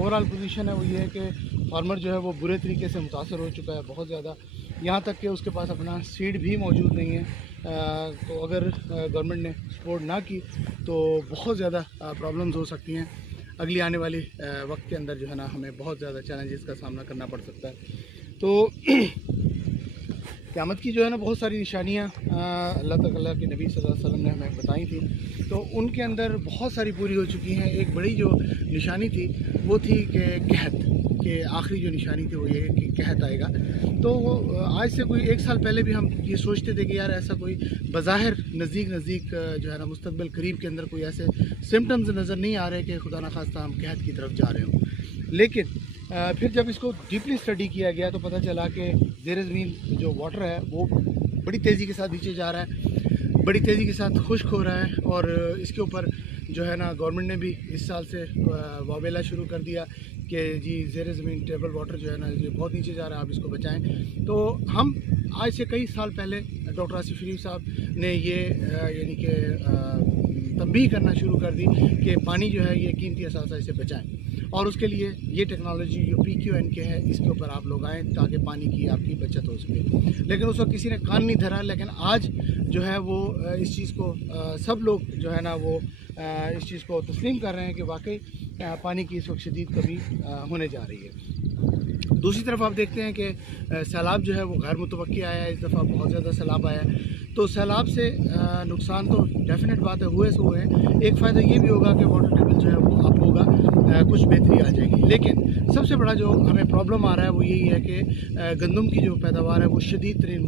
Over all position ہے وہ یہ ہے کہ فارمر جو ہے وہ برے طریقے سے متاثر ہو چکا ہے بہت زیادہ، یہاں تک کہ اس کے پاس اپنا سیڈ بھی موجود نہیں ہے۔ تو اگر گورنمنٹ نے سپورٹ نہ کی تو بہت زیادہ پرابلمز ہو سکتی ہیں، اگلی آنے والی وقت کے اندر جو ہے نا ہمیں بہت زیادہ چیلنجز کا سامنا کرنا پڑ سکتا ہے۔ تو قیامت کی جو ہے نا بہت ساری نشانیاں اللہ تعالیٰ کے نبی صلی اللہ علیہ وسلم نے ہمیں بتائی تھیں، تو ان کے اندر بہت ساری پوری ہو چکی ہیں۔ ایک بڑی جو نشانی تھی وہ تھی کہ قحط، کہ آخری جو نشانی تھی وہ یہ کہ قحط آئے گا۔ تو آج سے کوئی 1 سال پہلے بھی ہم یہ سوچتے تھے کہ یار ایسا کوئی بظاہر نزدیک جو ہے نا مستقبل قریب کے اندر کوئی ایسے سمٹمز نظر نہیں آ رہے کہ خدا نخواستہ ہم قحط کی طرف جا رہے ہوں، لیکن پھر جب اس کو ڈیپلی اسٹڈی کیا گیا تو پتہ چلا کہ زیر زمین جو واٹر ہے وہ بڑی تیزی کے ساتھ نیچے جا رہا ہے، بڑی تیزی کے ساتھ خشک ہو رہا ہے، اور اس کے اوپر جو ہے نا گورنمنٹ نے بھی اس سال سے واویلا شروع کر دیا کہ جی زیر زمین ٹیبل واٹر جو ہے نا یہ بہت نیچے جا رہا ہے، آپ اس کو بچائیں۔ تو ہم آج سے کئی سال پہلے ڈاکٹر آصف شریف صاحب نے یہ یعنی کہ تنبیہ کرنا شروع کر دی کہ پانی جو ہے یہ قیمتی اثاثہ اسے بچائیں، اور اس کے لیے یہ ٹیکنالوجی جو PQN کے ہے اس کے اوپر آپ لوگ آئیں تاکہ پانی کی آپ کی بچت ہو سکے۔ لیکن اس وقت کسی نے کان نہیں دھرا، لیکن آج جو ہے وہ اس چیز کو سب لوگ جو ہے نا وہ اس چیز کو تسلیم کر رہے ہیں کہ واقعی پانی کی اس وقت شدید کمی ہونے جا رہی ہے۔ دوسری طرف آپ دیکھتے ہیں کہ سیلاب جو ہے وہ غیر متوقع آیا ہے، اس دفعہ بہت زیادہ سیلاب آیا ہے۔ تو سیلاب سے نقصان تو ڈیفینیٹ بات ہے ہوئے سو ہوئے ہیں، ایک فائدہ یہ بھی ہوگا کہ واٹر ٹیبل جو ہے وہ اپ ہوگا، کچھ بہتری آ جائے گی۔ لیکن سب سے بڑا جو ہمیں پرابلم آ رہا ہے وہ یہی ہے کہ گندم کی جو پیداوار ہے وہ شدید ترین